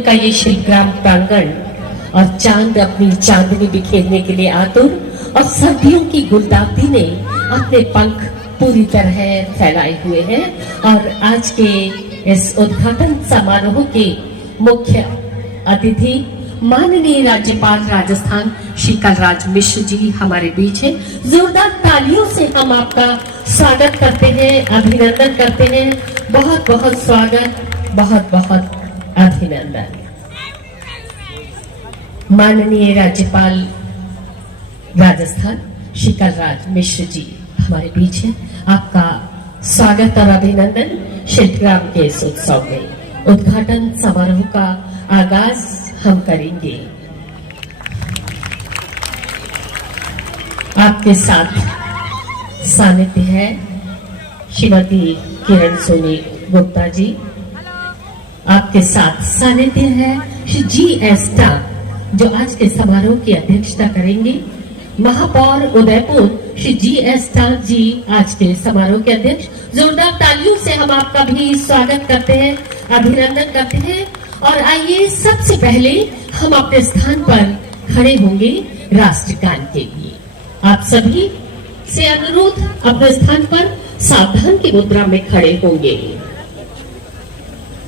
का ये शिल्पग्राम प्रांगण और चांद अपनी चांदनी बिखेरने के लिए आतुर और सर्दियों की गुलदाउदी ने अपने पंख पूरी तरह फैलाए हुए हैं। और आज के इस उद्घाटन समारोह के मुख्य अतिथि माननीय राज्यपाल राजस्थान श्री कलराज मिश्र जी हमारे बीच हैं। जोरदार तालियों से हम आपका स्वागत करते हैं, अभिनंदन करते हैं। बहुत बहुत स्वागत, बहुत बहुत अभिनंदन। माननीय राज्यपाल राजस्थान श्री कलराज मिश्र जी हमारे बीच हैं। आपका स्वागत और अभिनंदन शिल्पग्राम के इस उत्सव में। उद्घाटन समारोह का आगाज हम करेंगे। आपके साथ सानिध्य है श्रीमती किरण सोनी गुप्ता जी। आपके साथ सानिध्य है श्री जी.एस. टांग जो आज के समारोह की अध्यक्षता करेंगे। महापौर उदयपुर श्री जी.एस. टांग जी आज के समारोह के अध्यक्ष। जोरदार तालियों से हम आपका भी स्वागत करते हैं, अभिनंदन करते हैं। और आइए सबसे पहले हम अपने स्थान पर खड़े होंगे राष्ट्रगान के लिए। आप सभी से अनुरोध अपने स्थान पर सावधान की मुद्रा में खड़े होंगे।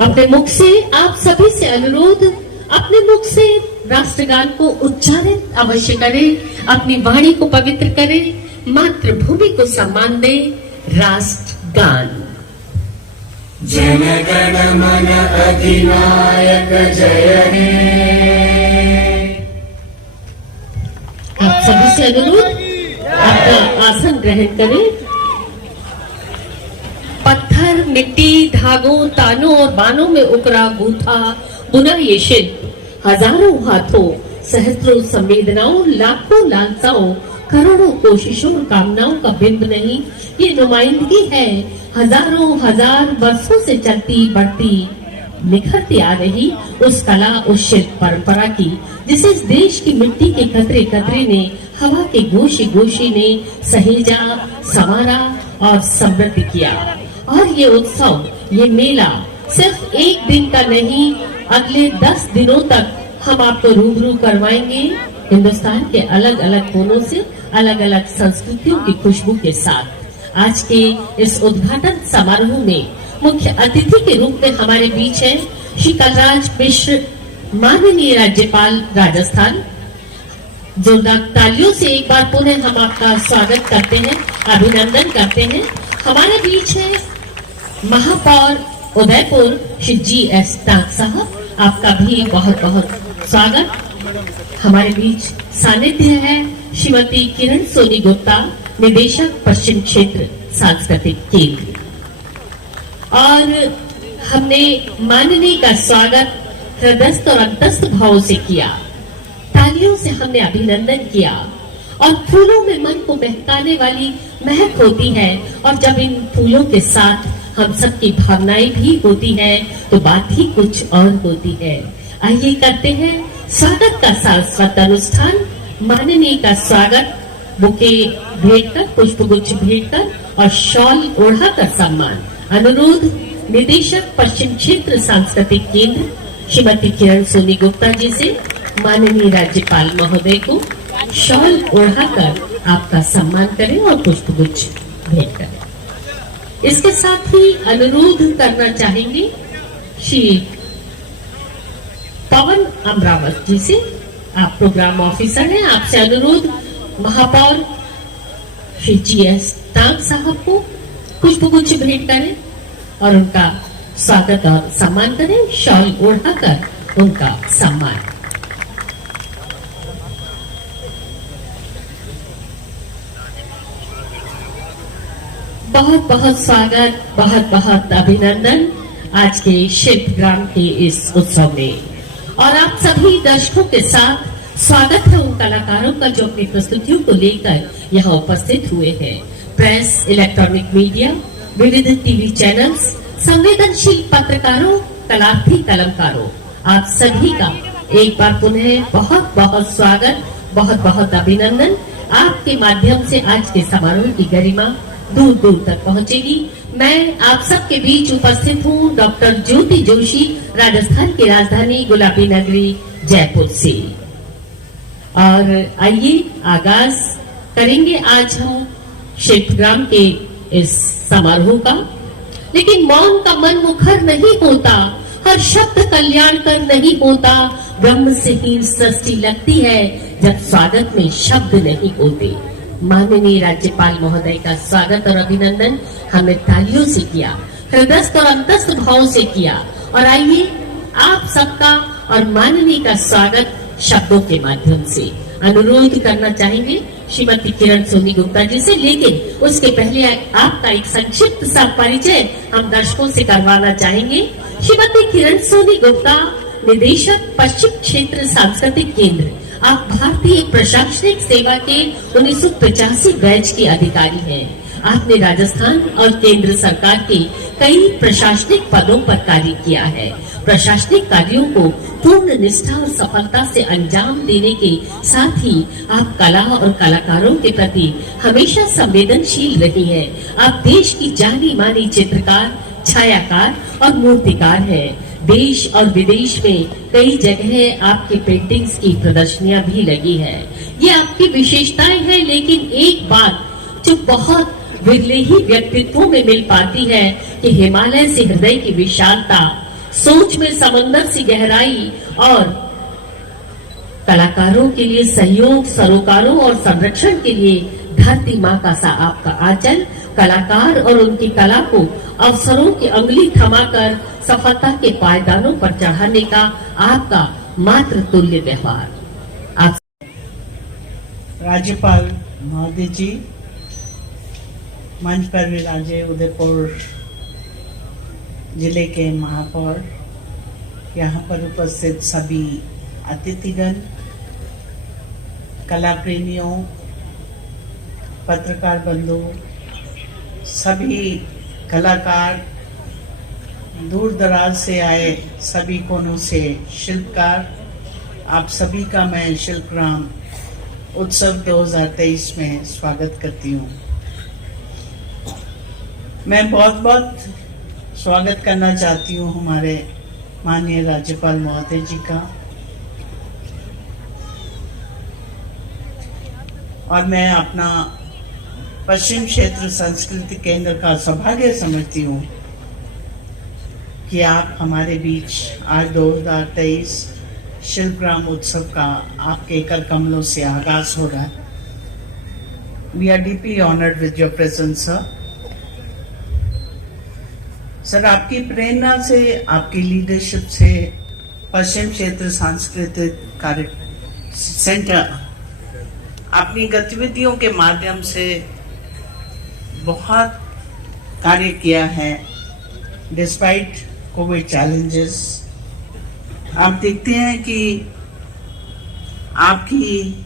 अपने मुख से आप सभी से अनुरोध, अपने मुख से राष्ट्रगान को उच्चारित अवश्य करें, अपनी वाणी को पवित्र करें, मातृभूमि को सम्मान दें। राष्ट्रगान। जन गण मन अधिनायक जय हे। आप सभी से अनुरोध, आपका आसन ग्रहण करें। पत्थर, मिट्टी, धागों, तानों और बानों में उकरा गूथा बुना ये शिल्प हजारों हाथों, सहस्त्रों संवेदनाओं, लाखों लालसाओं, करोड़ों कोशिशों और कामनाओं का बिंब नहीं, ये नुमाइंदगी है हजारों हजार वर्षों से चलती बढ़ती निखरती आ रही उस कला, उस शिल्प परंपरा की, जिसे इस देश की मिट्टी के कतरे कतरे ने, हवा के गोशी गोशी ने सहेजा, संवारा और समृद्ध किया। और ये उत्सव, ये मेला सिर्फ एक दिन का नहीं, अगले 10 दिनों तक हम आपको रूबरू करवाएंगे हिंदुस्तान के अलग अलग कोनों से, अलग अलग संस्कृतियों की खुशबू के साथ। आज के इस उद्घाटन समारोह में मुख्य अतिथि के रूप में हमारे बीच हैं श्री कलराज मिश्र, माननीय राज्यपाल राजस्थान। जोरदार तालियों से एक बार पुनः हम आपका स्वागत करते हैं, अभिनंदन करते हैं। हमारे बीच है महापौर उदयपुर श्री जी.एस. टांग साहब, आपका भी बहुत बहुत स्वागत। हमारे बीच सानिध्य है श्रीमती किरण सोनी गुप्ता, निदेशक पश्चिम क्षेत्र सांस्कृतिक केंद्र। और हमने माननीय का स्वागत हृदयस्थ और अंतस्थ भाव से किया, तालियों से हमने अभिनंदन किया। और फूलों में मन को बहकाने वाली महक होती है, और जब इन फूलों के साथ हम सबकी भावनाएं भी होती हैं तो बात ही कुछ और होती है। आइए करते हैं स्वागत का शाश्वत अनुष्ठान। माननीय का स्वागत बुके भेंट कर, पुष्पगुच्छ भेंट कर और शॉल ओढ़ाकर सम्मान। अनुरोध निदेशक पश्चिम क्षेत्र सांस्कृतिक केंद्र श्रीमती किरण सोनी गुप्ता जी से माननीय राज्यपाल महोदय को शॉल ओढ़ाकर आपका सम्मान करें और पुष्पगुच्छ भेंट करें। इसके साथ ही अनुरोध करना चाहेंगे श्री पवन अमरावत जी से, आप प्रोग्राम ऑफिसर हैं, आपसे अनुरोध महापौर श्री जी.एस. टांग साहब को पुष्पगुच्छ भेंट करें और उनका स्वागत और सम्मान करें, शॉल ओढ़ाकर उनका सम्मान। बहुत बहुत स्वागत, बहुत बहुत अभिनंदन आज के शिल्पग्राम के इस उत्सव में। और आप सभी दर्शकों के साथ स्वागत है उन कलाकारों का जो अपनी प्रस्तुतियों को लेकर यहाँ उपस्थित हुए हैं। प्रेस, इलेक्ट्रॉनिक मीडिया, विविध टीवी चैनल्स, संवेदनशील पत्रकारों, कलार्थी कलमकारों, आप सभी का एक बार पुनः बहुत बहुत स्वागत, बहुत बहुत अभिनंदन। आपके माध्यम से आज के समारोह की गरिमा दूर दूर तक पहुंचेगी। मैं आप सबके बीच उपस्थित हूँ डॉक्टर ज्योति जोशी, राजस्थान की राजधानी गुलाबी नगरी जयपुर से। और आइए आगाज करेंगे आज हम शिल्पग्राम के इस समारोह का। लेकिन मौन का मन मुखर नहीं होता, हर शब्द कल्याण कर नहीं होता, ब्रह्म से ही सृष्टि लगती है जब स्वागत में शब्द नहीं होते। माननीय राज्यपाल महोदय का स्वागत और अभिनंदन हमने तालियों से किया, हृदयस्थ और अंतस्थ भाव से किया। और आइए आप सबका और माननीय का स्वागत शब्दों के माध्यम से अनुरोध करना चाहेंगे श्रीमती किरण सोनी गुप्ता जी से। लेकिन उसके पहले आपका एक संक्षिप्त सा परिचय हम दर्शकों से करवाना चाहेंगे। श्रीमती किरण सोनी गुप्ता, निदेशक पश्चिम क्षेत्र सांस्कृतिक केंद्र, आप भारतीय प्रशासनिक सेवा के 1985 बैच की अधिकारी हैं। आपने राजस्थान और केंद्र सरकार के कई प्रशासनिक पदों पर कार्य किया है। प्रशासनिक कार्यों को पूर्ण निष्ठा और सफलता से अंजाम देने के साथ ही आप कला और कलाकारों के प्रति हमेशा संवेदनशील रही हैं। आप देश की जानी मानी चित्रकार, छायाकार और मूर्तिकार हैं। देश और विदेश में कई जगह आपकी पेंटिंग्स की प्रदर्शनियां भी लगी है। ये आपकी विशेषताएं हैं, लेकिन एक बात जो बहुत विरले ही व्यक्तित्वों में मिल पाती है कि हिमालय से हृदय की विशालता, सोच में समंदर सी गहराई और कलाकारों के लिए सहयोग, सरोकारों और संरक्षण के लिए धरती माँ का सा आपका आंचल, कलाकार और उनकी कला को अवसरों की अंगुली थमाकर सफलता के पायदानों पर चढ़ाने का आपका मात्र तुल्य व्यवहार। आप राज्यपाल महोदय जी, मंच पर विराजे उदयपुर जिले के महापौर, यहाँ पर उपस्थित सभी अतिथिगण, कला प्रेमियों, पत्रकार बंधु, सभी कलाकार, दूर दराज से आए सभी कोनों से शिल्पकार, आप सभी का मैं शिल्पग्राम उत्सव 2023 में स्वागत करती हूँ। मैं बहुत बहुत स्वागत करना चाहती हूँ हमारे माननीय राज्यपाल महोदय जी का। और मैं अपना पश्चिम क्षेत्र सांस्कृतिक केंद्र का सौभाग्य समझती हूँ कि आप हमारे बीच आज 2023 शिल्पग्राम उत्सव का आपके कर कमलों से आगाज हो रहा है। We are deeply honoured with your presence sir. आपकी प्रेरणा से, आपकी लीडरशिप से पश्चिम क्षेत्र सांस्कृतिक कार्य सेंटर अपनी गतिविधियों के माध्यम से बहुत कार्य किया है डिस्पाइट कोविड चैलेंजेस। आप देखते हैं कि आपकी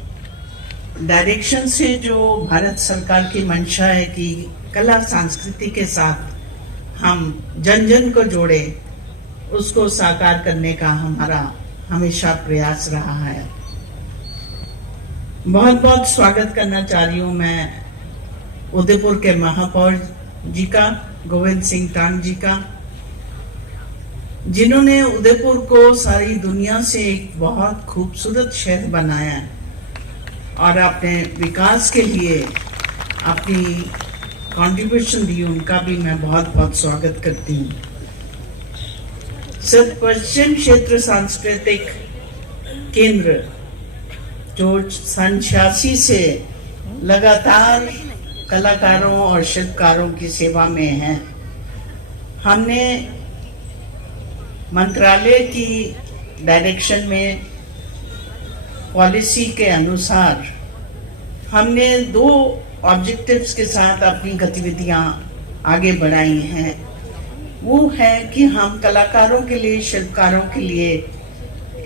डायरेक्शन से जो भारत सरकार की मंशा है कि कला संस्कृति के साथ हम जन जन को जोड़े, उसको साकार करने का हमारा हमेशा प्रयास रहा है। बहुत बहुत स्वागत करना चाह रही हूँ मैं उदयपुर के महापौर जी का, गोविंद सिंह टांग जी का, जिन्होंने उदयपुर को सारी दुनिया से एक बहुत खूबसूरत शहर बनाया है और अपने विकास के लिए अपनी कंट्रीब्यूशन दी। उनका भी मैं बहुत बहुत स्वागत करती हूँ। सर, पश्चिम क्षेत्र सांस्कृतिक केंद्र जो सन 86 से लगातार कलाकारों और शिल्पकारों की सेवा में है, हमने मंत्रालय की डायरेक्शन में पॉलिसी के अनुसार हमने 2 ऑब्जेक्टिव्स के साथ अपनी गतिविधियां आगे बढ़ाई हैं। वो है कि हम कलाकारों के लिए, शिल्पकारों के लिए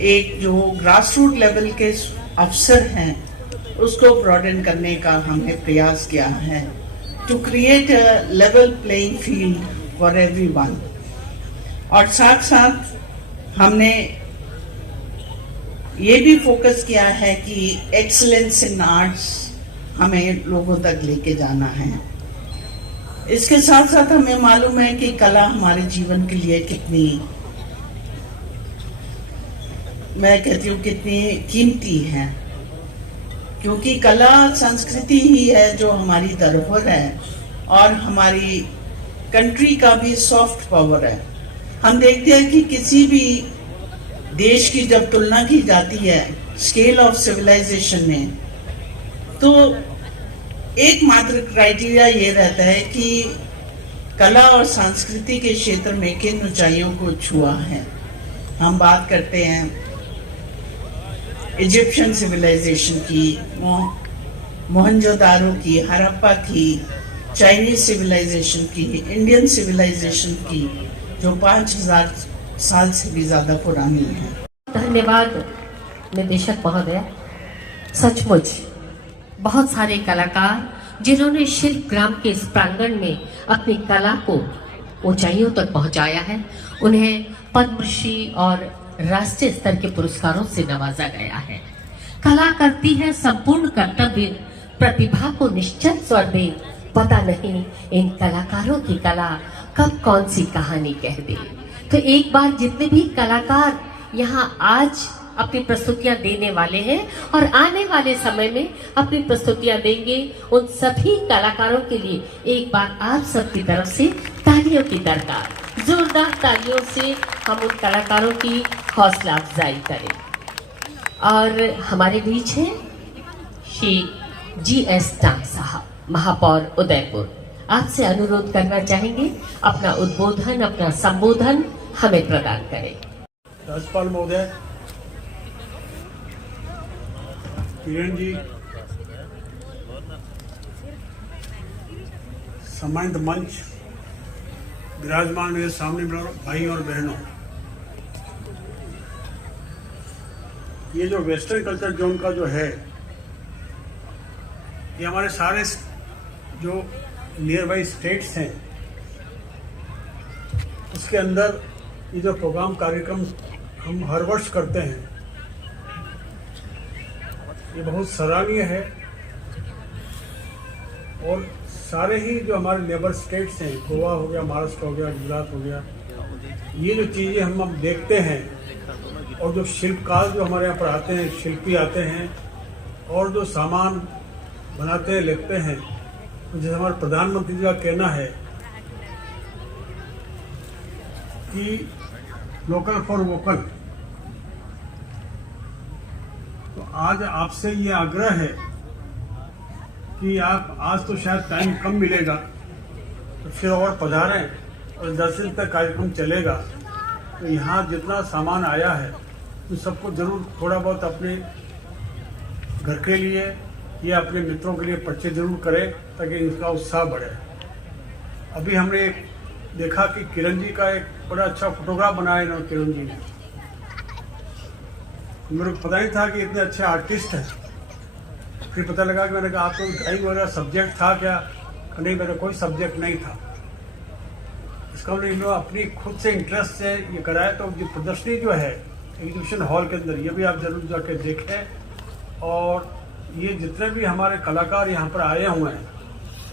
एक जो ग्रास रूट लेवल के अवसर हैं उसको ब्रॉडन करने का हमने प्रयास किया है, to create a level playing field for everyone. और साथ साथ हमने ये भी फोकस किया है कि एक्सीलेंस इन आर्ट्स हमें लोगों तक लेके जाना है। इसके साथ साथ हमें मालूम है कि कला हमारे जीवन के लिए कितनी, मैं कहती हूँ कितनी कीमती है, क्योंकि कला संस्कृति ही है जो हमारी धरोहर है और हमारी कंट्री का भी सॉफ्ट पावर है। हम देखते हैं कि किसी भी देश की जब तुलना की जाती है स्केल ऑफ सिविलाइजेशन में, तो एकमात्र क्राइटेरिया ये रहता है कि कला और संस्कृति के क्षेत्र में किन ऊंचाइयों को छुआ है। हम बात करते हैं इजिप्शियन सिविलाइजेशन की, मोहनजोदारो की, हड़प्पा की, चाइनीज सिविलाइजेशन की, इंडियन सिविलाइजेशन की, जो 5000 साल से भी ज्यादा पुरानी है। धन्यवाद निदेशक महोदय। सचमुच बहुत सारे कलाकार जिन्होंने शिल्प ग्राम के इस प्रांगण में अपनी कला को ऊंचाइयों तक पहुंचाया है, उन्हें पद्मश्री और राष्ट्रीय स्तर के पुरस्कारों से नवाजा गया है। कला करती है संपूर्ण कर्तव्य, प्रतिभा को निश्चित स्वर दे, पता नहीं इन कलाकारों की कला कब कौन सी कहानी कह दे। तो एक बार जितने भी कलाकार यहाँ आज अपनी प्रस्तुतियां देने वाले हैं और आने वाले समय में अपनी प्रस्तुतियां देंगे, उन सभी कलाकारों के लिए एक बार आप सबकी तरफ से तालियों की दरकार, जोरदार तालियों से हम उन कलाकारों की हौसला अफजाई करें। और हमारे बीच हैं श्री GS टांग साहब, महापौर उदयपुर। आपसे अनुरोध करना चाहेंगे अपना उद्बोधन, अपना संबोधन हमें प्रदान करें। राज्यपाल महोदय, किरण जी, सम्मानित मंच, विराजमान मेरे सामने भाई और बहनों, ये जो वेस्टर्न कल्चर जोन का जो है, ये हमारे सारे जो नियर बाई स्टेट्स हैं उसके अंदर ये जो प्रोग्राम कार्यक्रम हम हर वर्ष करते हैं, ये बहुत सराहनीय है। और सारे ही जो हमारे नेबर स्टेट्स हैं, गोवा हो गया, महाराष्ट्र हो गया, गुजरात हो गया, ये जो चीज़ें हम अब देखते हैं और जो शिल्पकार जो हमारे यहाँ पर आते हैं, शिल्पी आते हैं और जो सामान बनाते हैं, लिखते हैं, तो जैसे हमारे प्रधानमंत्री जी का कहना है कि लोकल फॉर वोकल, तो आज आपसे ये आग्रह है कि आप, आज तो शायद टाइम कम मिलेगा, तो फिर और पधारें और 10 दिन तक कार्यक्रम चलेगा। तो यहाँ जितना सामान आया है तो सबको जरूर थोड़ा बहुत अपने घर के लिए या अपने मित्रों के लिए परचेज जरूर करें ताकि इनका उत्साह बढ़े। अभी हमने देखा कि किरण जी का एक बड़ा अच्छा फोटोग्राफ बनाया इन्होंने, किरण जी ने, मेरे को पता नहीं था कि इतने अच्छे आर्टिस्ट हैं। फिर पता लगा कि मैंने कहा आपको ड्राइंग वगैरह सब्जेक्ट था क्या? नहीं, मेरा कोई सब्जेक्ट नहीं था। इसका मतलब इन लोग अपनी खुद से इंटरेस्ट से ये कराया। तो ये प्रदर्शनी जो है एग्जीबिशन हॉल के अंदर, ये भी आप जरूर जाके देखें। और ये जितने भी हमारे कलाकार यहाँ पर आए हुए हैं,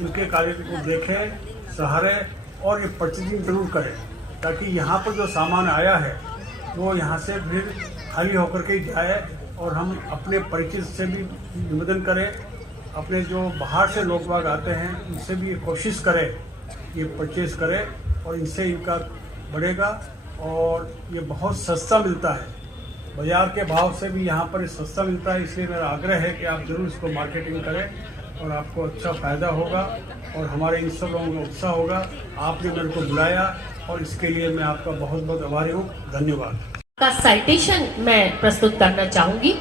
इनके कार्य को देखें, सहारें और ये परचेजिंग जरूर करें, ताकि यहाँ पर जो सामान आया है वो यहाँ से फिर खाली होकर के जाए। और हम अपने परिचित से भी निवेदन करें, अपने जो बाहर से लोग बाग आते हैं उनसे भी ये कोशिश करें, ये परचेज करें और इनसे इनका बढ़ेगा। और ये बहुत सस्ता मिलता है, बाजार के भाव से भी यहाँ पर सस्ता मिलता है। इसलिए मेरा आग्रह है कि आप जरूर इसको मार्केटिंग करें और आपको अच्छा फ़ायदा होगा और हमारे इन सब लोगों का उत्साह होगा। आपने मेरे को बुलाया और इसके लिए मैं आपका बहुत बहुत आभारी हूँ। धन्यवाद। का साइटेशन मैं प्रस्तुत करना चाहूंगी।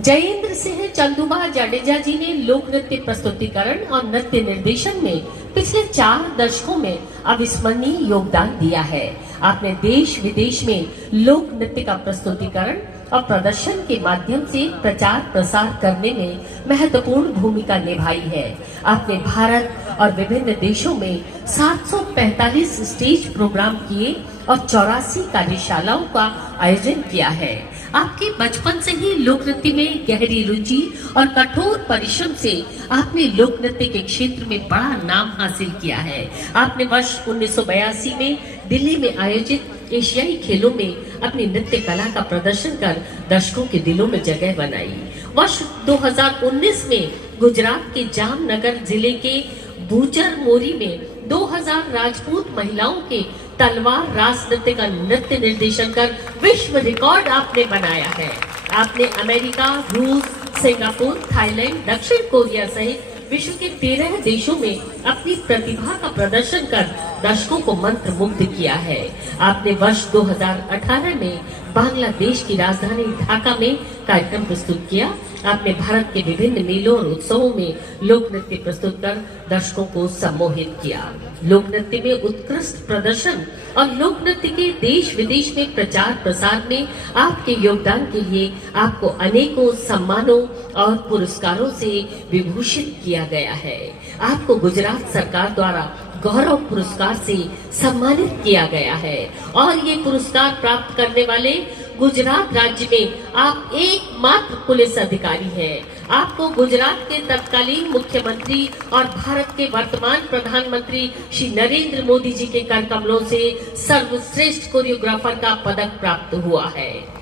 जयेंद्र सिंह चंदुबा जाडेजा जी ने लोक नृत्य प्रस्तुतिकरण और नृत्य निर्देशन में पिछले 4 दशकों में अविस्मरणीय योगदान दिया है। आपने देश विदेश में लोक नृत्य का प्रस्तुतिकरण और प्रदर्शन के माध्यम से प्रचार प्रसार करने में महत्वपूर्ण भूमिका निभाई है। आपने भारत और विभिन्न देशों में 745 स्टेज प्रोग्राम किए और 84 कार्यशालाओं का आयोजन किया है। आपके बचपन से ही लोक नृत्य में गहरी रुचि और कठोर परिश्रम से आपने लोक नृत्य के क्षेत्र में बड़ा नाम हासिल किया है। आपने वर्ष 1982 में दिल्ली में आयोजित एशियाई खेलों में अपनी नृत्य कला का प्रदर्शन कर दर्शकों के दिलों में जगह बनाई। वर्ष 2019 में गुजरात के जामनगर जिले के बूचर मोरी में 2000 राजपूत महिलाओं के तलवार रास नृत्य का नृत्य निर्देशन कर विश्व रिकॉर्ड आपने बनाया है। आपने अमेरिका, रूस, सिंगापुर, थाईलैंड, दक्षिण कोरिया सहित विश्व के 13 देशों में अपनी प्रतिभा का प्रदर्शन कर दर्शकों को मंत्रमुग्ध किया है। आपने वर्ष 2018 में बांग्लादेश की राजधानी ढाका में कार्यक्रम प्रस्तुत किया। आपने भारत के विभिन्न मेलों और उत्सवों में लोक नृत्य प्रस्तुत कर दर्शकों को सम्मोहित किया। लोक नृत्य में उत्कृष्ट प्रदर्शन और लोक नृत्य के देश विदेश में प्रचार प्रसार में आपके योगदान के लिए आपको अनेकों सम्मानों और पुरस्कारों से विभूषित किया गया है। आपको गुजरात सरकार द्वारा गौरव पुरस्कार से सम्मानित किया गया है और ये पुरस्कार प्राप्त करने वाले गुजरात राज्य में आप एकमात्र पुलिस अधिकारी हैं। आपको गुजरात के तत्कालीन मुख्यमंत्री और भारत के वर्तमान प्रधानमंत्री श्री नरेंद्र मोदी जी के कर कमलों से सर्वश्रेष्ठ कोरियोग्राफर का पदक प्राप्त हुआ है।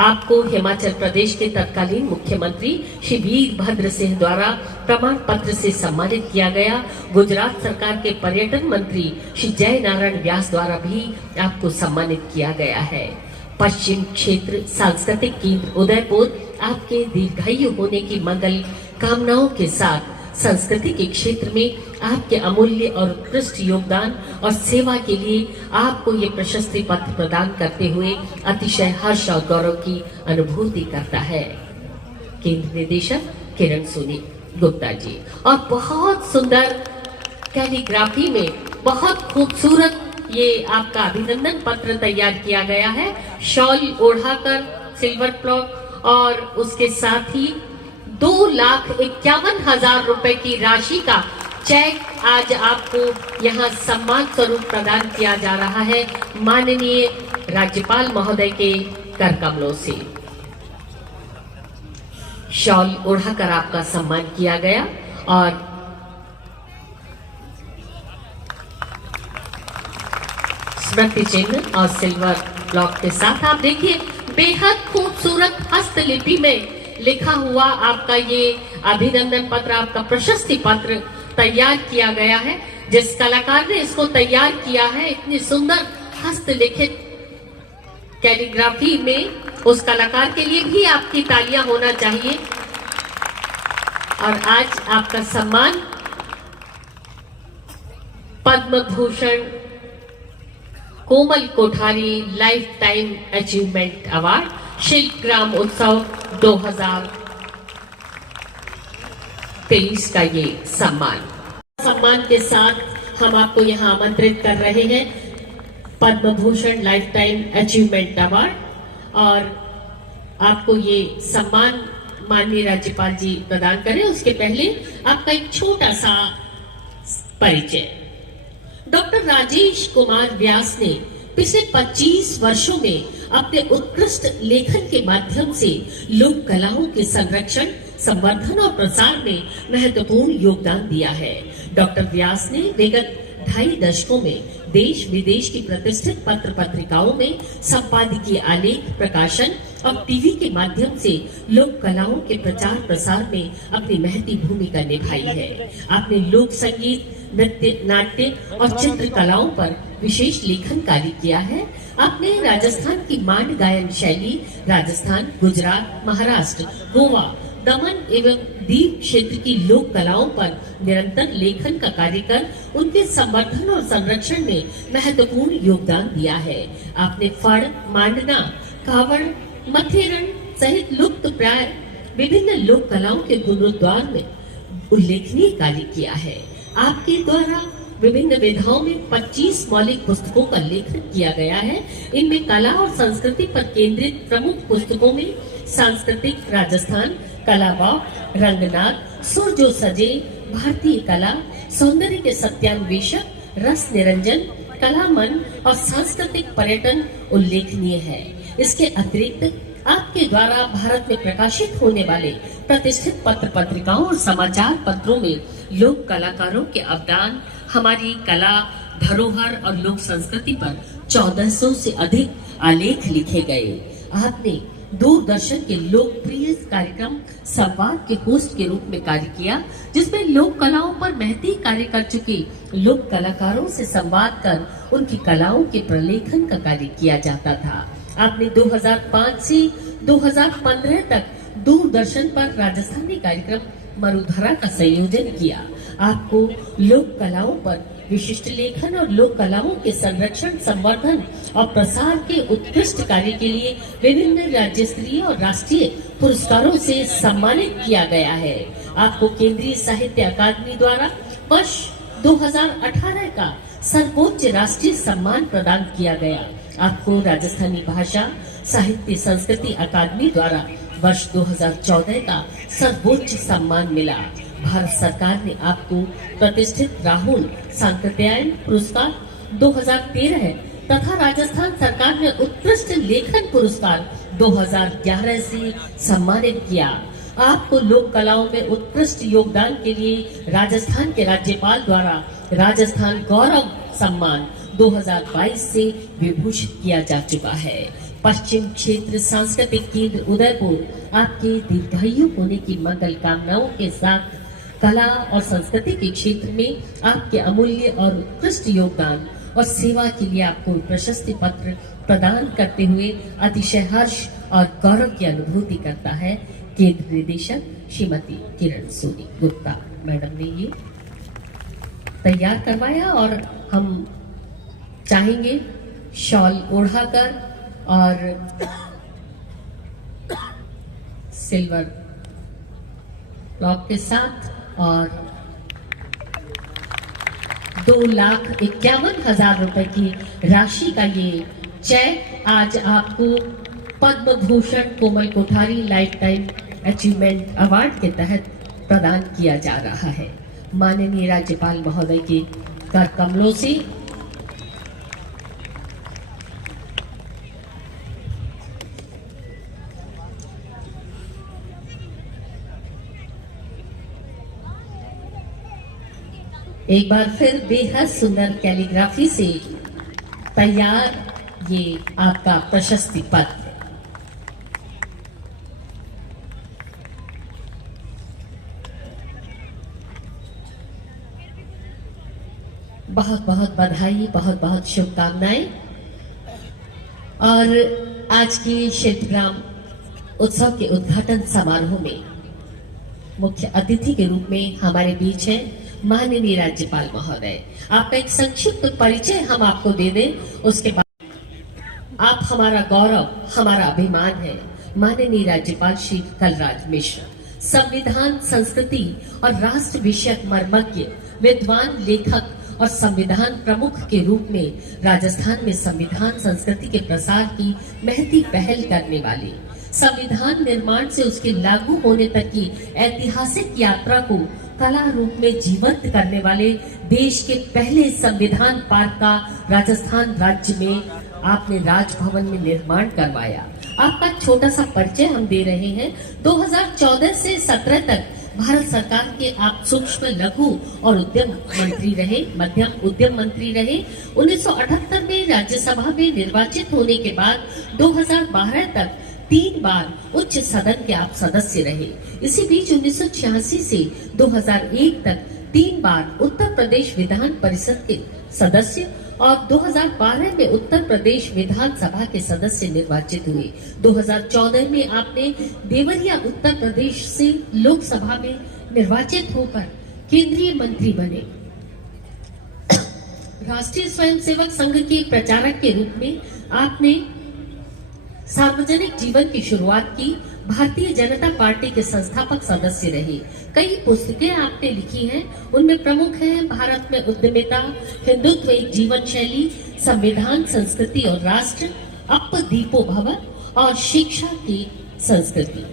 आपको हिमाचल प्रदेश के तत्कालीन मुख्यमंत्री श्री वीरभद्र सिंह द्वारा प्रमाण पत्र से सम्मानित किया गया। गुजरात सरकार के पर्यटन मंत्री श्री जय नारायण व्यास द्वारा भी आपको सम्मानित किया गया है। पश्चिम क्षेत्र सांस्कृतिक केंद्र उदयपुर आपके दीर्घायु होने की मंगल कामनाओं के साथ संस्कृति के क्षेत्र में आपके अमूल्य और उत्कृष्ट योगदान और सेवा के लिए आपको ये प्रशस्ति पत्र प्रदान करते हुए अतिशय हर्ष और गौरव की अनुभूति करता है। केंद्र निदेशक किरण सोनी गुप्ता जी। और बहुत सुंदर कैलीग्राफी में बहुत खूबसूरत ये आपका अभिनंदन पत्र तैयार किया गया है। शॉल ओढ़ाकर सिल्वर प्लॉक और उसके साथ ही 2,51,000 रुपए की राशि का चेक आज आपको यहाँ सम्मान स्वरूप प्रदान किया जा रहा है माननीय राज्यपाल महोदय के कर कमलों से। शॉल ओढ़ाकर आपका सम्मान किया गया और स्मृति चिन्ह और सिल्वर ब्लॉक के साथ आप देखिए बेहद खूबसूरत हस्तलिपि में लिखा हुआ आपका ये अभिनंदन पत्र, आपका प्रशस्ति पत्र तैयार किया गया है। जिस कलाकार ने इसको तैयार किया है इतनी सुंदर हस्तलिखित कैलीग्राफी में, उस कलाकार के लिए भी आपकी तालियां होना चाहिए। और आज आपका सम्मान Padma Bhushan Komal Kothari lifetime achievement award Shilpgram उत्सव 2023 का ये सम्मान के साथ हम आपको यहाँ आमंत्रित कर रहे हैं Padma Bhushan lifetime achievement award. और आपको ये सम्मान माननीय राज्यपाल जी प्रदान करें उसके पहले आपका एक छोटा सा परिचय। डॉक्टर राजेश कुमार व्यास ने पिछले 25 वर्षों में अपने उत्कृष्ट लेखन के माध्यम से लोक कलाओं के संरक्षण, संवर्धन और प्रसार में महत्वपूर्ण योगदान दिया है। डॉक्टर व्यास ने विगत 2.5 दशकों में देश विदेश की प्रतिष्ठित पत्र पत्रिकाओं में संपादकीय आलेख, प्रकाशन और टीवी के माध्यम से लोक कलाओं के प्रचार प्रसार में अपनी महती भूमिका निभाई है। आपने लोक संगीत, नृत्य, नाट्य और चित्र कलाओं पर विशेष लेखन कार्य किया है। आपने राजस्थान की मांड गायन शैली, राजस्थान, गुजरात, महाराष्ट्र, गोवा, दमन एवं दीव क्षेत्र की लोक कलाओं पर निरंतर लेखन का कार्य कर उनके संवर्धन और संरक्षण में महत्वपूर्ण योगदान दिया है। आपने फड़, मांडना, कावड़, मथेरन सहित लुप्त प्राय विभिन्न लोक कलाओं के पुनरुद्धार में उल्लेखनीय कार्य किया है। आपके द्वारा विभिन्न विधाओं में 25 मौलिक पुस्तकों का लेखन किया गया है। इनमें कला और संस्कृति पर केंद्रित प्रमुख पुस्तकों में सांस्कृतिक राजस्थान, कलावाक, रंगनाथ, सुर जो सजे, भारतीय कला, सौंदर्य के सत्यान्वेषक, रस निरंजन, कला मन और सांस्कृतिक पर्यटन उल्लेखनीय है। इसके अतिरिक्त आपके द्वारा भारत में प्रकाशित होने वाले प्रतिष्ठित पत्र पत्रिकाओं और समाचार पत्रों में लोक कलाकारों के अवदान, हमारी कला, धरोहर और लोक संस्कृति पर 1400 से अधिक आलेख लिखे गए। आपने दूरदर्शन के लोकप्रिय कार्यक्रम संवाद के होस्ट के रूप में कार्य किया, जिसमें लोक कलाओं पर महती कार्य कर चुके लोक कलाकारों से संवाद कर उनकी कलाओं के प्रलेखन का कार्य किया जाता था। आपने 2005 से 2015 तक दूरदर्शन पर राजस्थानी कार्यक्रम मरुधरा का संयोजन किया। आपको लोक कलाओं पर विशिष्ट लेखन और लोक कलाओं के संरक्षण, संवर्धन और प्रसार के उत्कृष्ट कार्य के लिए विभिन्न राज्य स्तरीय और राष्ट्रीय पुरस्कारों से सम्मानित किया गया है। आपको केंद्रीय साहित्य अकादमी द्वारा वर्ष 2018 का सर्वोच्च राष्ट्रीय सम्मान प्रदान किया गया। आपको राजस्थानी भाषा साहित्य संस्कृति अकादमी द्वारा वर्ष 2014 का सर्वोच्च सम्मान मिला। भारत सरकार ने आपको प्रतिष्ठित राहुल सांकृत्यायन पुरस्कार 2013 तथा राजस्थान सरकार ने उत्कृष्ट लेखन पुरस्कार 2011 से सम्मानित किया। आपको लोक कलाओं में उत्कृष्ट योगदान के लिए राजस्थान के राज्यपाल द्वारा राजस्थान गौरव सम्मान 2022 से विभूषित किया जा चुका है। पश्चिम क्षेत्र सांस्कृतिक केंद्र उदयपुर आपके दीर्घायु होने की मंगल कामनाओं के साथ कला और संस्कृति के क्षेत्र में आपके अमूल्य और उत्कृष्ट योगदान और सेवा के लिए आपको प्रशस्ति पत्र प्रदान करते हुए अतिशय हर्ष और गौरव की अनुभूति करता है केंद्र निदेशक श्रीमती किरण सोनी गुप्ता मैडम ने ये तैयार करवाया और हम चाहेंगे शॉल ओढ़ाकर और सिल्वर लॉक के साथ और 2,51,000 रुपए की राशि का ये चेक आज आपको Padma Bhushan Komal Kothari lifetime achievement award के तहत प्रदान किया जा रहा है। माननीय राज्यपाल महोदय के कर कमलों से एक बार फिर बेहद सुंदर कैलीग्राफी से तैयार ये आपका प्रशस्ति पत्र। बहुत बहुत बधाई, बहुत बहुत शुभकामनाएं। और आज के शिल्पग्राम उत्सव के उद्घाटन समारोह में मुख्य अतिथि के रूप में हमारे बीच है माननीय राज्यपाल महोदय। आपका एक संक्षिप्त परिचय हम आपको दे दें, उसके बाद आप हमारा गौरव, हमारा अभिमान है। माननीय राज्यपाल श्री कलराज मिश्र संविधान, संस्कृति और राष्ट्र विषयक मर्मज्ञ, विद्वान, लेखक और संविधान प्रमुख के रूप में राजस्थान में संविधान संस्कृति के प्रसार की महती पहल करने वाले, संविधान निर्माण से उसके लागू होने तक की ऐतिहासिक यात्रा को कला रूप में जीवंत करने वाले देश के पहले संविधान पार्क का राजस्थान राज्य में आपने राजभवन में निर्माण करवाया। आपका छोटा सा परिचय हम दे रहे हैं। 2014 से 17 तक भारत सरकार के आप सूक्ष्म लघु और उद्यम मंत्री रहे, मध्यम उद्यम मंत्री रहे। 1978 में राज्यसभा में निर्वाचित होने के बाद 2012 तक 3 बार उच्च सदन के आप सदस्य रहे। इसी बीच 1986 से 2001 तक 3 बार उत्तर प्रदेश विधान परिषद के सदस्य और 2012 में उत्तर प्रदेश विधानसभा के सदस्य निर्वाचित हुए। 2014 में आपने देवरिया उत्तर प्रदेश से लोकसभा में निर्वाचित होकर केंद्रीय मंत्री बने। राष्ट्रीय स्वयंसेवक संघ के प्रचारक के रूप में आपने सार्वजनिक जीवन की शुरुआत की। भारतीय जनता पार्टी के संस्थापक सदस्य रहे। कई पुस्तकें आपने लिखी हैं, उनमें प्रमुख हैं भारत में उद्यमिता, हिंदुत्व एक जीवन शैली, संविधान, संस्कृति और राष्ट्र, अप दीपो भव और शिक्षा की संस्कृति।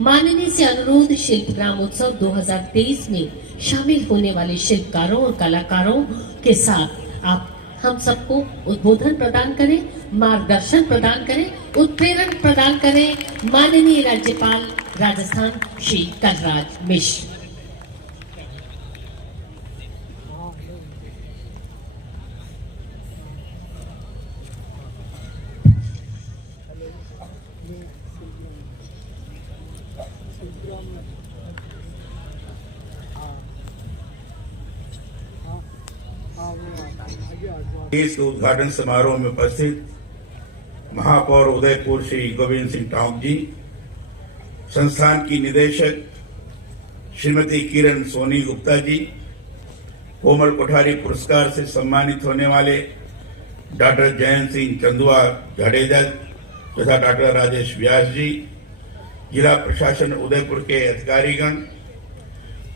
माननीय से अनुरोध शिल्पग्राम उत्सव 2023 में शामिल होने वाले शिल्पकारों और कलाकारों के साथ आप हम सबको उद्बोधन प्रदान करें, मार्गदर्शन प्रदान करें, उत्प्रेरण प्रदान करें माननीय राज्यपाल राजस्थान श्री कलराज मिश्र। इस उद्घाटन समारोह में उपस्थित महापौर उदयपुर श्री गोविंद सिंह टोंक जी, संस्थान की निदेशक श्रीमती किरण सोनी गुप्ता जी, कोमल कोठारी पुरस्कार से सम्मानित होने वाले डॉक्टर जयंत सिंह चंदुआ जडेजा तथा डॉक्टर राजेश व्यास जी, जिला प्रशासन उदयपुर के अधिकारीगण,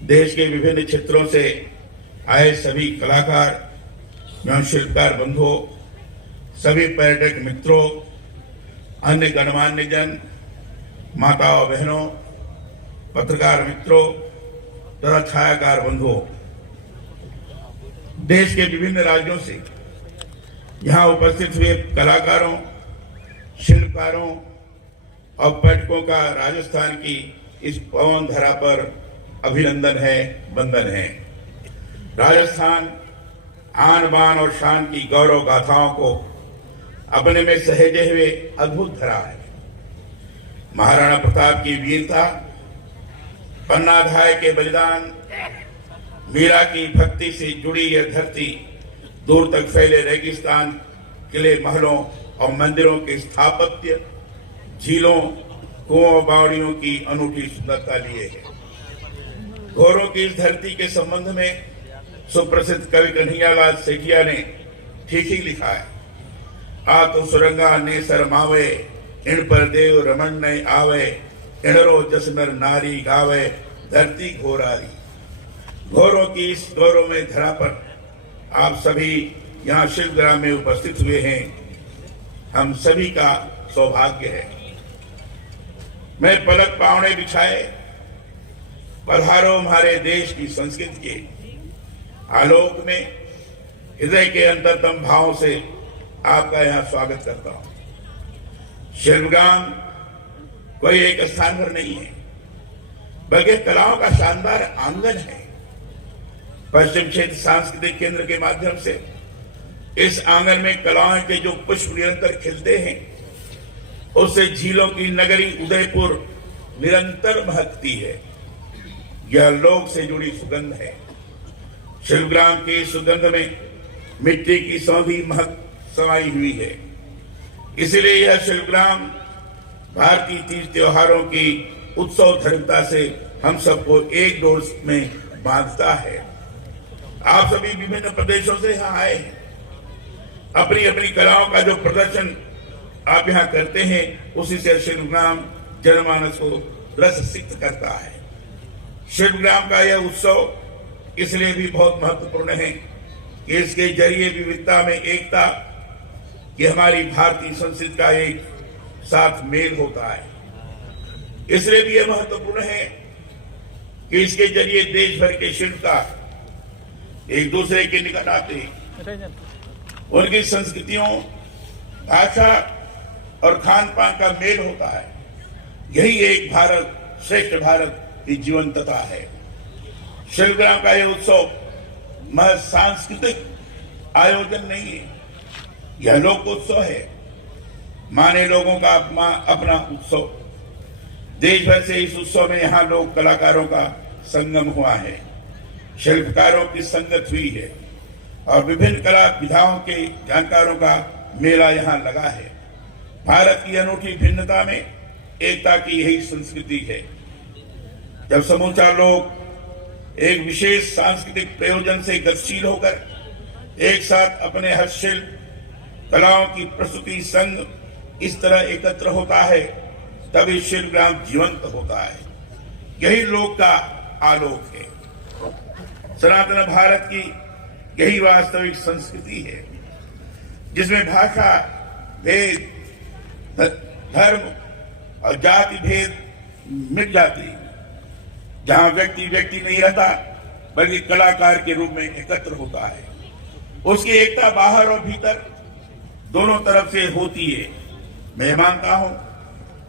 देश के विभिन्न क्षेत्रों से आए सभी कलाकार एवं शिल्पकार बंधुओं, सभी पर्यटक मित्रों, अन्य गणमान्य जन, माताओं बहनों, पत्रकार मित्रों तथा छायाकार बंधुओं, देश के विभिन्न राज्यों से यहाँ उपस्थित हुए कलाकारों, शिल्पकारों और पर्यटकों का राजस्थान की इस पावन धरा पर अभिनंदन है, वंदन है। राजस्थान आन बान और शान की गौरव गाथाओं को अपने में सहेजे हुए अद्भुत धरा है। महाराणा प्रताप की वीरता, पन्नाधाय के बलिदान, मीरा की भक्ति से जुड़ी यह धरती, दूर तक फैले रेगिस्तान, किले, महलों और मंदिरों के स्थापत्य, झीलों, कुओं, बावड़ियों की अनूठी सुंदरता लिए है। घोरों की इस धरती के संबंध में सुप्रसिद्ध कवि कन्हैयालाल सेठिया ने ठीक ही लिखा है। आ तो सुरंगा ने शरमावे, इन पर देव रमन ने आवे, इनरो जसनर नारी गावे, धरती घोरारी। घोरों की इस गौरव में धरा पर आप सभी यहाँ शिल्पग्राम में उपस्थित हुए हैं, हम सभी का सौभाग्य है। मैं पलक पावने बिछाए पधारो हमारे देश की संस्कृति के आलोक में हृदय के अंतरतम भाव से आपका यहाँ स्वागत करता हूं। शिल्पग्राम कोई एक स्थान पर नहीं है, बल्कि कलाओं का शानदार आंगन है। पश्चिम क्षेत्र सांस्कृतिक केंद्र के माध्यम से इस आंगन में कलाओं के जो पुष्प निरंतर खिलते हैं, उससे झीलों की नगरी उदयपुर निरंतर महकती है। यह लोक से जुड़ी सुगंध है। शिल्पग्राम की सुगंध में मिट्टी की सौंधी महक समाई हुई है। इसलिए यह शिल्पग्राम भारतीय तीज त्योहारों की उत्सव धर्मता से हम सबको एक डोर में बांधता है। आप सभी विभिन्न प्रदेशों से यहाँ आए हैं। अपनी अपनी कलाओं का जो प्रदर्शन आप यहाँ करते हैं, उसी से शिल्पग्राम जनमानस को रस सिक्त करता है। शिल्पग्राम का यह उत्सव इसलिए भी बहुत महत्वपूर्ण है कि इसके जरिए विविधता में एकता, कि हमारी भारतीय संस्कृति का एक साथ मेल होता है। इसलिए भी यह महत्वपूर्ण है कि इसके जरिए देश भर के शिल्पकार एक दूसरे के निकट आते हैं। उनकी संस्कृतियों, भाषा और खान पान का मेल होता है। यही एक भारत श्रेष्ठ भारत की जीवंतता है। शिल्पग्राम का यह उत्सव महज सांस्कृतिक आयोजन नहीं है, यह लोक उत्सव है। माने लोगों का अपना उत्सव। देश भर से इस उत्सव में यहाँ लोक कलाकारों का संगम हुआ है, शिल्पकारों की संगत हुई है और विभिन्न कला विधाओं के जानकारों का मेला यहाँ लगा है। भारत की अनूठी भिन्नता में एकता की यही संस्कृति है। जब समूचा लोग एक विशेष सांस्कृतिक प्रयोजन से गतिशील होकर एक साथ अपने हस्तशिल्प कलाओं की प्रस्तुति संग इस तरह एकत्र होता है, तभी शिल्पग्राम जीवंत होता है। यही लोक का आलोक है। सनातन भारत की यही वास्तविक संस्कृति है, जिसमें भाषा भेद, धर्म और जाति भेद मिट जाती है, जहां व्यक्ति व्यक्ति नहीं रहता बल्कि कलाकार के रूप में एकत्र होता है। उसकी एकता बाहर और भीतर दोनों तरफ से होती है। मैं मानता हूं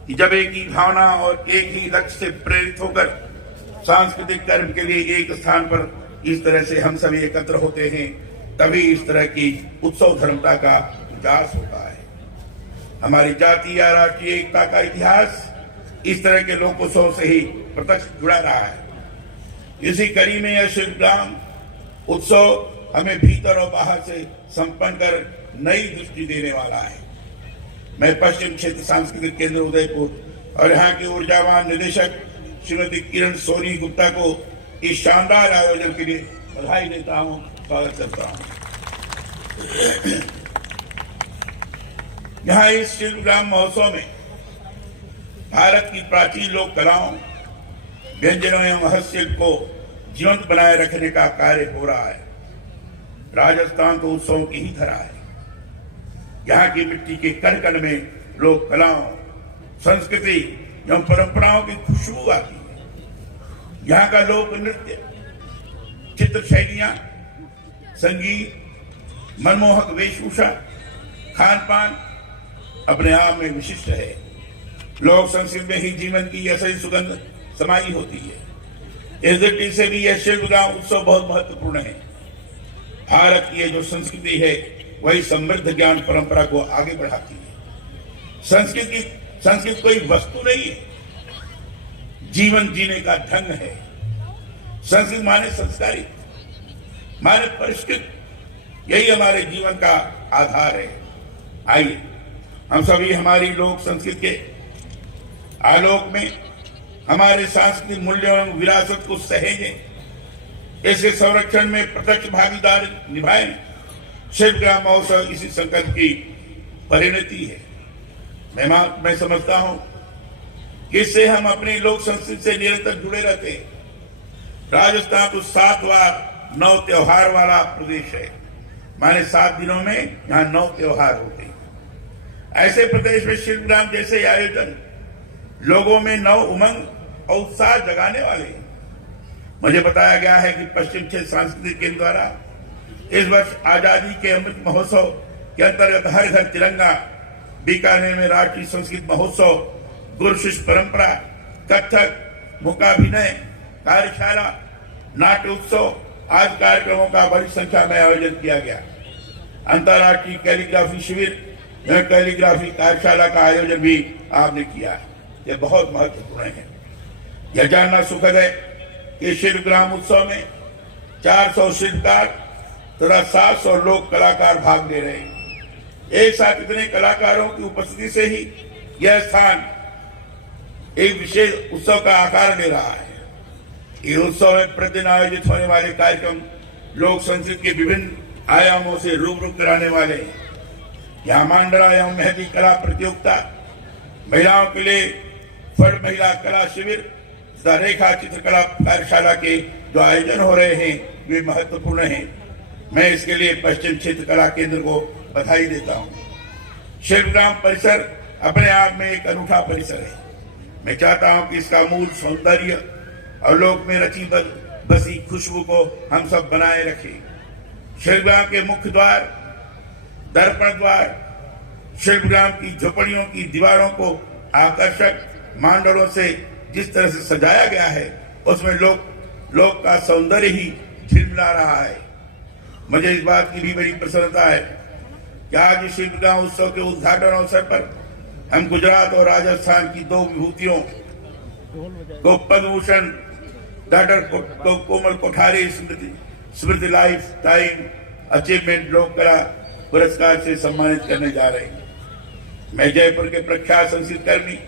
कि जब एक ही भावना और एक ही लक्ष्य से प्रेरित होकर सांस्कृतिक कर्म के लिए एक स्थान पर इस तरह से हम सभी एकत्र होते हैं, तभी इस तरह की उत्सव धर्मता का विकास होता है। हमारी जातीय या राष्ट्रीय एकता का इतिहास इस तरह के लोकोत्सव से ही प्रत्यक्ष जुड़ा रहा है। इसी कड़ी में यह शिल्पग्राम उत्सव हमें भीतर और बाहर से संपन्न कर नई दृष्टि देने वाला है। मैं पश्चिम क्षेत्र सांस्कृतिक केंद्र उदयपुर और यहाँ के ऊर्जावान निदेशक श्रीमती किरण सोनी गुप्ता को इस शानदार आयोजन के लिए बधाई देता हूँ, स्वागत करता हूँ। यहाँ इस शिल्पग्राम महोत्सव में भारत की प्राचीन लोक कलाओं, व्यंजनों एवं हस्तशिल्प को जीवंत बनाए रखने का कार्य हो रहा है। राजस्थान तो उत्सव की ही धरा है। यहाँ की मिट्टी के कण कण में लोक कलाओं, संस्कृति एवं परंपराओं की खुशबू आती है। यहाँ का लोक नृत्य, चित्र शैलियां, संगीत, मनमोहक वेशभूषा, खान पान अपने आप में विशिष्ट है। लोक संस्कृति में ही जीवन की असली सुगंध समाई होती है। इस दृष्टि से भी यह शिल्पग्राम उत्सव बहुत महत्वपूर्ण है। भारत की ये जो संस्कृति है वही समृद्ध ज्ञान परंपरा को आगे बढ़ाती है। संस्कृत कोई वस्तु नहीं है, जीवन जीने का ढंग है। संस्कृत माने संस्कारित, माने परिष्कृत, यही हमारे जीवन का आधार है। आइए हम सभी हमारी लोक संस्कृति के आलोक में हमारे सांस्कृतिक मूल्यों एवं विरासत को सहेजें, इसके संरक्षण में प्रत्यक्ष भागीदारी निभाएं। शिल्पग्राम महोत्सव इसी संकल्प की परिणति है। मैं समझता हूं कि इससे हम अपनी लोक संस्कृति से निरंतर जुड़े रहते हैं। राजस्थान तो 7 वार 9 त्योहार वाला प्रदेश है, माने 7 दिनों में यहाँ 9 त्योहार होते हैं। ऐसे प्रदेश में शिल्पग्राम जैसे आयोजन लोगों में नव उमंग और उत्साह जगाने वाले हैं। मुझे बताया गया है कि पश्चिम क्षेत्र सांस्कृतिक केंद्र द्वारा इस वर्ष आजादी के अमृत महोत्सव के अंतर्गत हर घर तिरंगा, बीकानेर में राष्ट्रीय संस्कृत महोत्सव, गुरु शिष्य परंपरा, कथक, मूकाभिनय कार्यशाला, नाट्य उत्सव आदि कार्यक्रमों का बड़ी संख्या में आयोजन किया गया। अंतर्राष्ट्रीय कैलीग्राफी शिविर एवं कैलीग्राफी कार्यशाला का आयोजन भी आपने किया। यह बहुत महत्वपूर्ण है। यह जानना सुखद है कि शिल्पग्राम उत्सव में 400 शिल्पकार तथा 700 लोक कलाकार भाग ले रहे हैं। एक साथ इतने कलाकारों की उपस्थिति से ही यह स्थान एक विशेष उत्सव का आकार ले रहा है। इस उत्सव में प्रतिदिन आयोजित होने वाले कार्यक्रम लोक संस्कृति के विभिन्न आयामों से रूबरू कराने वाले हैं। यहाँ मांडरा एवं मेहंदी कला प्रतियोगिता, महिलाओं के लिए फड़ महिला कला शिविर तथा रेखा चित्रकला कार्यशाला के जो आयोजन हो रहे हैं वे महत्वपूर्ण हैं। मैं इसके लिए पश्चिम क्षेत्र कला केंद्र को बधाई देता हूँ। शिल्पग्राम परिसर अपने आप में एक अनूठा परिसर है। मैं चाहता हूँ कि इसका मूल सौंदर्य और लोक में रची बसी खुशबू को हम सब बनाए रखें। शिल्पग्राम के मुख्य द्वार, दर्पण द्वार, शिल्पग्राम की झोपड़ियों की दीवारों को आकर्षक मांडलों से जिस तरह से सजाया गया है उसमें लोक का सौंदर्य ही झिलमिला रहा है। मुझे इस बात की भी बड़ी प्रसन्नता है कि आज शिल्पग्राम उत्सव के उद्घाटन अवसर पर हम गुजरात और राजस्थान की 2 विभूतियों को पद्म भूषण डॉक्टर कोमल कोठारी स्मृति लाइफ टाइम अचीवमेंट लोक कला पुरस्कार से सम्मानित करने जा रहे हैं। मैं जयपुर के प्रख्यात संस्कृत कर्मी,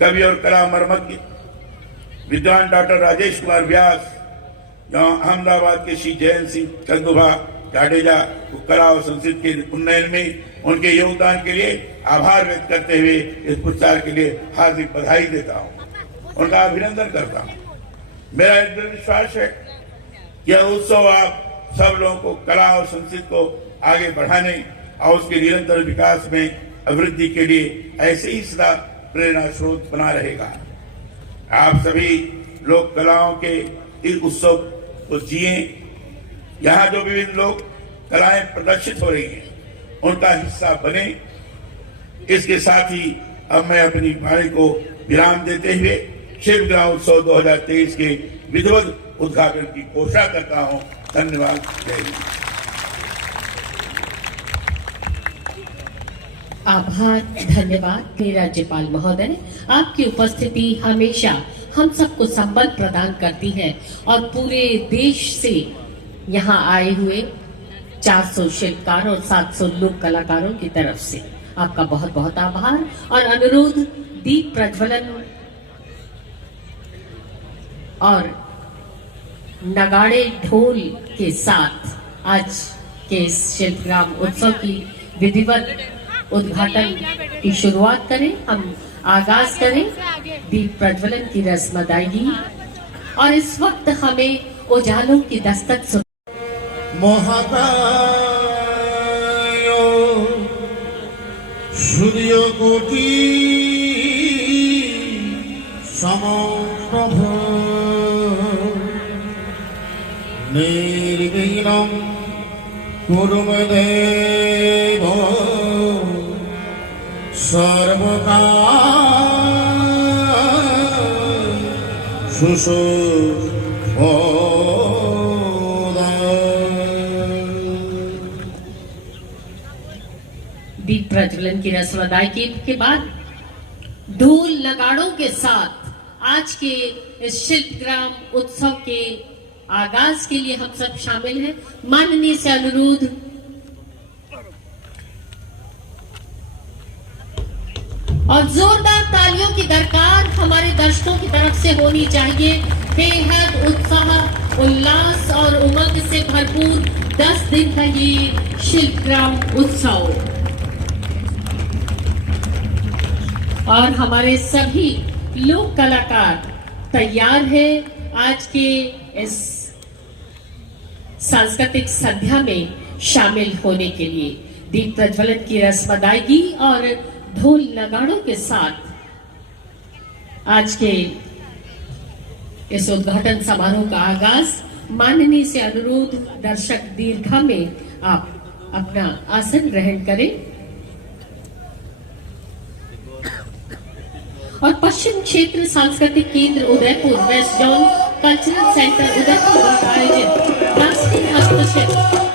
कवि और कला मर्मज्ञ विद्वान डॉक्टर राजेश कुमार व्यास, अहमदाबाद के श्री जयंत सिंह चंदुभा जाडेजा को कला और संस्कृत के उन्नयन में उनके योगदान के लिए आभार व्यक्त करते हुए इस पुरस्कार के लिए हार्दिक बधाई देता हूँ, उनका अभिनंदन करता हूँ। मेरा एक दृढ़ विश्वास है कि यह उत्सव आप सब लोगों को कला और संस्कृत को आगे बढ़ाने और उसके निरंतर विकास में अभिवृद्धि के लिए ऐसे ही सदा प्रेरणा स्रोत बना रहेगा। आप सभी लोक कलाओं के इस उत्सव को जिए। यहाँ जो विविध लोक कलाएं प्रदर्शित हो रही हैं उनका हिस्सा बने। इसके साथ ही अब मैं अपनी वाणी को विराम देते हुए शिल्पग्राम उत्सव 2023 के विधिवत उद्घाटन की घोषणा करता हूं। धन्यवाद। जय हिंद। आभार, धन्यवाद। मेरे राज्यपाल महोदय, आपकी उपस्थिति हमेशा हम सबको संबल प्रदान करती है और पूरे देश से यहाँ आए हुए 400 शिल्पकार और 700 लोक कलाकारों की तरफ से आपका बहुत बहुत आभार और अनुरोध दीप प्रज्वलन और नगाड़े ढोल के साथ आज के इस शिल्पग्राम उत्सव की विधिवत उद्घाटन की शुरुआत करें। हम आगाज करें दीप प्रज्वलन की रस्म अदायगी और इस वक्त हमें उजालों की दस्तक सुन महाकाय सूर्य कोटि समप्रभ निर्विघ्नं कुरु मे देव दीप प्रज्वलन की रस्म अदायगी के बाद ढोल नगाड़ों के साथ आज के इस शिल्पग्राम उत्सव के आगाज के लिए हम सब शामिल हैं। माननीय से अनुरोध और जोरदार तालियों की दरकार हमारे दर्शकों की तरफ से होनी चाहिए। बेहद उत्साह, उल्लास और उमंग से भरपूर 10 दिन का ये शिल्पग्राम उत्सव और हमारे सभी लोक कलाकार तैयार हैं आज के इस सांस्कृतिक संध्या में शामिल होने के लिए। दीप प्रज्वलन की रस्म अदायगी और ढोल नगाड़ों के साथ आज के इस उद्घाटन समारोह का आगाज। माननीय से अनुरोध दर्शक दीर्घा में आप अपना आसन ग्रहण करें और पश्चिम क्षेत्र सांस्कृतिक केंद्र Udaipur west zone cultural centre Udaipur आयोजित राष्ट्रीय हस्तशिल्प